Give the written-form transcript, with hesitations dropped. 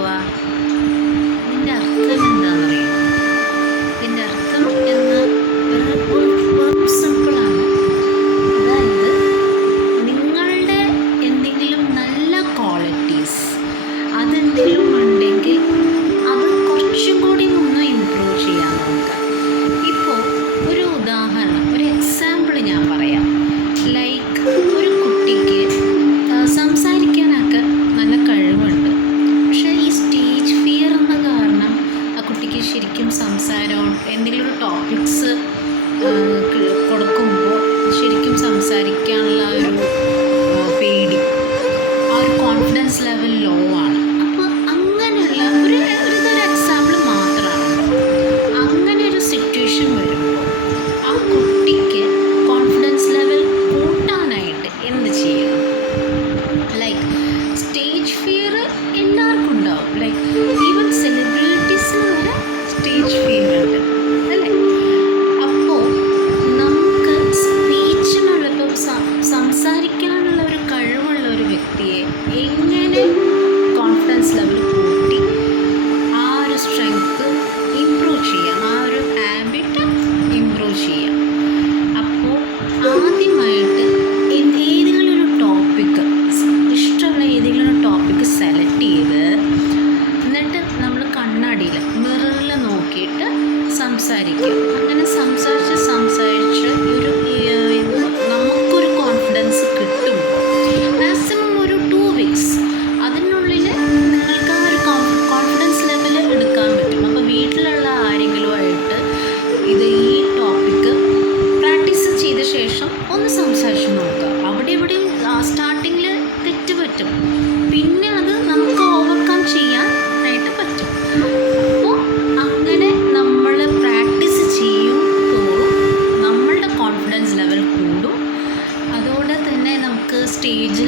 പോവാ. ഇതിൻ്റെ അർത്ഥം എന്താണെന്നറിയോ? ഇതിൻ്റെ അർത്ഥം എന്ന് സിമ്പിളാണ്. അതായത് നിങ്ങളുടെ എന്തെങ്കിലും നല്ല ക്വാളിറ്റീസ് അതെന്തെങ്കിലും ഉണ്ടെങ്കിൽ അത് കുറച്ചും കൂടി ഒന്ന് ഇമ്പ്രൂവ് ചെയ്യാൻ നോക്കുക. ഇപ്പോൾ ഒരു ഉദാഹരണം, ഒരു എക്സാമ്പിൾ ഞാൻ പറയാം. ലൈക്ക് ഒരു കുട്ടിക്ക് സംസാരിക്കാനൊക്കെ നല്ല കഴിവുണ്ട്. പക്ഷേ ഈ സ്റ്റേജ് ഫിയർ എന്ന കാരണം ആ കുട്ടിക്ക് ശരിക്കും സംസാരം എന്തെങ്കിലും ഒരു ടോപ്പിക്സ് കൊടുക്കുമ്പോൾ ശരിക്കും സംസാരിക്കാനുള്ള ഒരു പേടി, ആ ഒരു കോൺഫിഡൻസ് ലെവൽ ലോ ആണ്. അപ്പോൾ അങ്ങനെയുള്ള ഒരു എക്സാമ്പിൾ മാത്രമാണ്. അങ്ങനെ ഒരു സിറ്റുവേഷൻ വരുമ്പോൾ ആ കുട്ടിക്ക് കോൺഫിഡൻസ് ലെവൽ കൂട്ടാനായിട്ട് എന്ത് ചെയ്യണം? ലൈക്ക് സ്റ്റേജ് ഫിയർ എല്ലാവർക്കും ഉണ്ടാവും. ലൈക്ക് ഈവൻ സെലിബ്രിറ്റീസിന് വരെ സ്റ്റേജ് ഫിയർ ഉണ്ട് അല്ലേ? അപ്പോൾ നമുക്ക് സ്പീച്ചിനുള്ള, ഇപ്പോൾ സംസാരിക്കാനുള്ള ഒരു കഴിവുള്ള ഒരു വ്യക്തിയെ എങ്ങനെ കോൺഫിഡൻസ് ലെവൽ കൂട്ടി ആ ഒരു സ്ട്രെങ്ത്ത് ഇമ്പ്രൂവ് ചെയ്യാം, ആ ഒരു ഹാബിറ്റ് ഇമ്പ്രൂവ് ചെയ്യാം. അപ്പോൾ ആദ്യമായിട്ട് ഏതെങ്കിലും ഒരു ടോപ്പിക്ക്, ഇഷ്ടമുള്ള ഏതെങ്കിലും ഒരു ടോപ്പിക്ക് സെലക്ട് ചെയ്ത് എന്നിട്ട് നമ്മൾ കണ്ണാടിയിൽ മിററിൽ നോക്കിയിട്ട് സംസാരിക്കും. അങ്ങനെ സംസാരിച്ച് നമുക്കൊരു കോൺഫിഡൻസ് കിട്ടുമ്പോൾ മാക്സിമം ഒരു 2 weeks അതിനുള്ളിൽ നിങ്ങൾക്ക് ആ ഒരു കോൺഫിഡൻസ് ലെവൽ എടുക്കാൻ പറ്റും. അപ്പോൾ വീട്ടിലുള്ള ആരെങ്കിലുമായിട്ട് ഈ ടോപ്പിക്ക് പ്രാക്ടീസ് ചെയ്ത ശേഷം ഒന്ന് സംസാരിച്ച് നോക്കുക. അവിടെ ഇവിടെ സ്റ്റാർട്ടിങ്ങിൽ തെറ്റ് പറ്റും, പിന്നെ അത് നമുക്ക് ഓവർകം ചെയ്യാനായിട്ട് പറ്റും. അപ്പോൾ അങ്ങനെ നമ്മൾ പ്രാക്ടീസ് ചെയ്യുമ്പോഴും നമ്മളുടെ കോൺഫിഡൻസ് ലെവൽ കൂടും. അതോടെ തന്നെ നമുക്ക് സ്റ്റേജ്